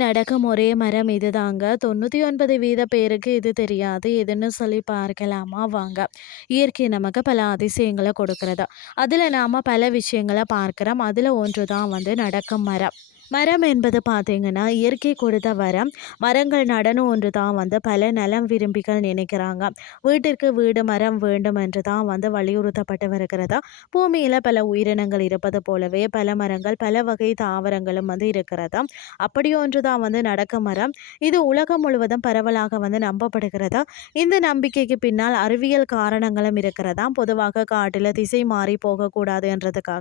அடக்கும் ஒரே மரம் இதுதாங்க. தொண்ணூற்றி ஒன்பது வீத பேருக்கு இது தெரியாது. எதுன்னு சொல்லி பார்க்கலாமா? வாங்க. இயற்கை நமக்கு பல அதிசயங்களை கொடுக்கறது. அதில் நாம் பல விஷயங்களை பார்க்குறோம். அதில் ஒன்று தான் வந்து நடக்கும் மரம். மரம் என்பது பார்த்தீங்கன்னா இயற்கை கொடுத்த வரம். மரங்கள் நடனம் ஒன்று தான் வந்து பல நலம் விரும்பிகள் நினைக்கிறாங்க. வீட்டிற்கு வீடு மரம் வேண்டும் என்று தான் வந்து வலியுறுத்தப்பட்டு வருகிறதா? பூமியில் பல உயிரினங்கள் இருப்பது போலவே பல மரங்கள் பல வகை தாவரங்களும் வந்து இருக்கிறதா? அப்படி ஒன்று தான் வந்து நடக்க மரம். இது உலகம் முழுவதும் பரவலாக வந்து நம்பப்படுகிறதா? இந்த நம்பிக்கைக்கு பின்னால் அறிவியல் காரணங்களும் இருக்கிறதா? பொதுவாக காட்டில் திசை மாறி போகக்கூடாது என்றதுக்காக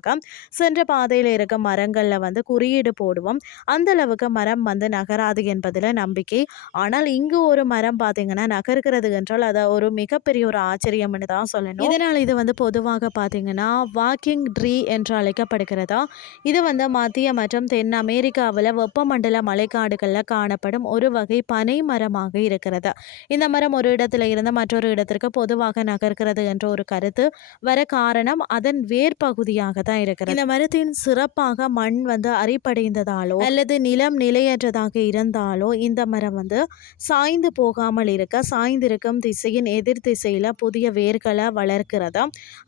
சென்ற பாதையில் இருக்க மரங்களில் வந்து குறியீடு போடுவோம். அந்த அளவுக்கு மரம் வந்து நகராது என்பதில் நம்பிக்கை. ஆனால் இங்கு ஒரு மரம் பார்த்தீங்கன்னா நகர்கிறது என்றால் அதை ஒரு மிகப்பெரிய ஒரு ஆச்சரியம்னு தான் சொல்லணும். இதனால் இது வந்து பொதுவாக பார்த்தீங்கன்னா வாக்கிங் ட்ரீ என்று அழைக்கப்படுகிறதா? இது வந்து மத்திய மற்றும் தென் அமெரிக்காவில் வெப்பமண்டல மலைக்காடுகளில் காணப்படும் ஒரு வகை பனை மரமாக இருக்கிறது. இந்த மரம் ஒரு இடத்துல இருந்து மற்றொரு இடத்திற்கு பொதுவாக நகர்கிறது என்ற ஒரு கருத்து வர காரணம் அதன் வேர் பகுதியாக தான் இருக்கிறது. இந்த மரத்தின் சிறப்பாக மண் வந்து இருந்ததாலோ அல்லது நிலம் நிலையற்றதாக இருந்தாலோ இந்த மரம் வந்து சாய்ந்து போகாமல் இருக்க சாய்ந்திருக்கும் திசையின் எதிர் திசையில் புதிய வேர்களை வளர்க்கிறது?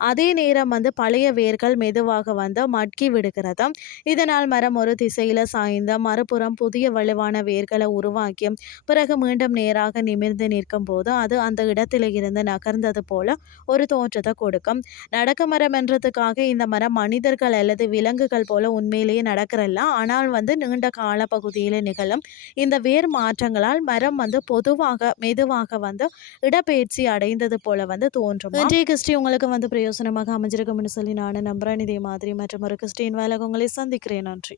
அதே நேரம் வந்து பழைய வேர்கள் மெதுவாக வந்து மட்கி விடுகிறது? இதனால் மரம் ஒரு திசையில் சாய்ந்து மறுபுறம் புதிய வலுவான வேர்களை உருவாக்கி பிறகு மீண்டும் நேராக நிமிர்ந்து நிற்கும் போது அது அந்த இடத்துல இருந்து நகர்ந்தது போல ஒரு தோற்றத்தை கொடுக்கும். நடக்க மரம் என்றதுக்காக இந்த மரம் மனிதர்கள் அல்லது விலங்குகள் போல உண்மையிலேயே நடக்கிறல்ல. ஆனால் வந்து நீண்ட கால பகுதியில் நிகழும். இந்த வேர் மாற்றங்களால் மரம் வந்து பொதுவாக மெதுவாக வந்து இடப்பெயர்ச்சி அடைந்தது போல வந்து தோன்றும் இன்றைய கிறிஸ்டி. உங்களுக்கு வந்து பிரயோசனமாக அமைஞ்சிருக்கும்னு சொல்லி நான் நம்புறேன். இதே மாதிரி மற்றும் ஒரு கிறிஸ்டின் வேலை உங்களை சந்திக்கிறேன். நன்றி.